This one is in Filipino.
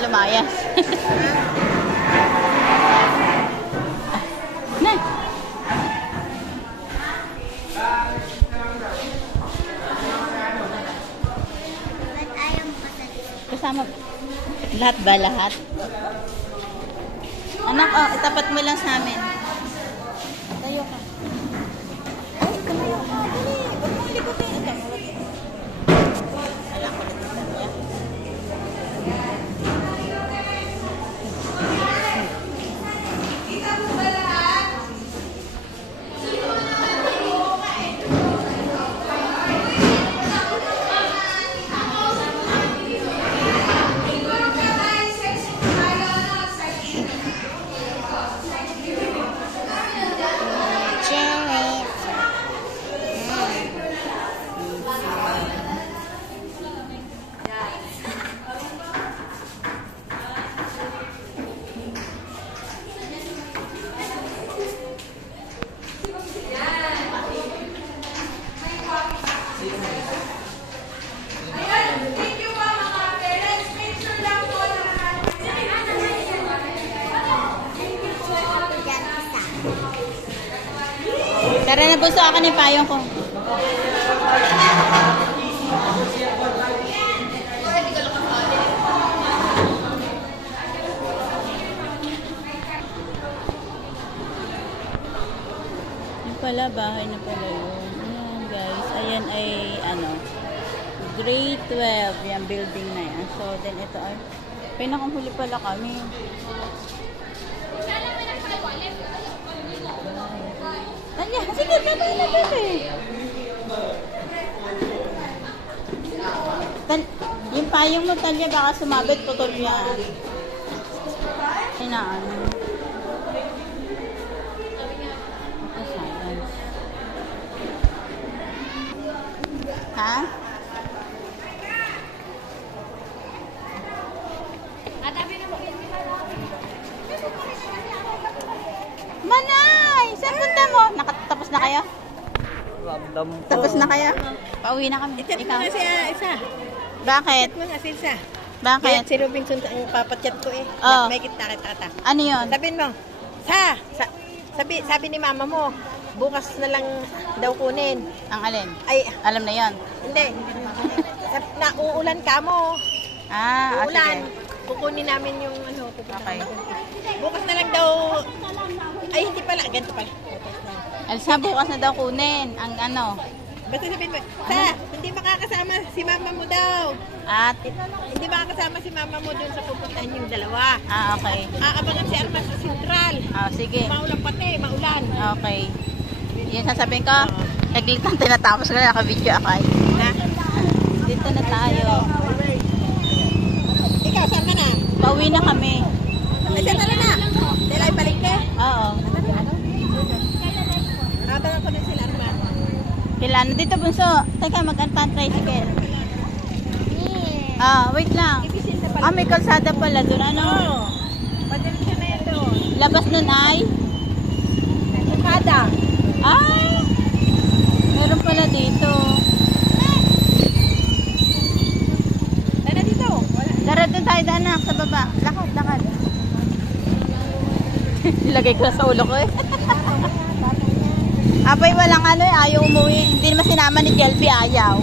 lumayas. Na. Kasama. Lahat ba? Lahat? Anak, oh, itapat mo lang sa amin. Tayo ka. Ay, tumayo ka. Dali. Huwag mo likutin. Ito, mawag. Alam ko likutin niya. Tara na po sa akin yung payong ko. Yung pala, bahay na pala yun. Ayan guys, ayan ay ano, grade 12 yung building na yan. So then ito ay, pinakahuli pala kami. Tanya, sige, sabay na dito eh. Yung payong mo, Tanya, baka sumabit, putol yan. Hinaan. Ha? Manay! Saan punta mo? Nakatapos na kayo? Tapos na kayo? Pauwi na kami. I-chat mo nga siya, isa. Bakit? I-chat mo nga siya, isa. Bakit? Si Robinson ang papachat ko eh. Oh. May kita. Ano yun? Sabihin mo, sabi ni mama mo, bukas na lang daw kunin. Ang alin? Ay, Alam na yon. hindi. Uulan ka mo. Sige. Uulan. Kukunin namin yung ano. Okay. Bukas na lang daw. Ay, hindi pala. Ganito pala. Elsa, bukas na daw kunin. Ang ano? Basta sabihin mo, hindi makakasama si mama mo daw. At? Hindi makakasama si mama mo dun sa pupuntahan yung dalawa. Okay. Aabangan si Armas sa Central. Sige. Maulan pati, maulan. Okay. Yan sasabihin ko. Naglit ang tinatapos ko na naka-video ako. Dito na tayo. Ikaw, saan ka na? Pauwi na kami. Ay, saan ka na? Dahil ay balik ka? Oo. Aabangan ko din sila Armas. Kailan? Dito bunso. Teka, mag-antan tricycle. Wait lang. May kalsada pala doon. Ano? Padala siya na yan doon. Labas nun ay? Bukada. Meron pala dito. Tara dito. Tara doon tayo anak sa baba. Lakad. Ilagay ko sa ulo ko eh. Abay walang ano eh, ayaw umuwi. Hindi naman sinama ni Jelby, ayaw.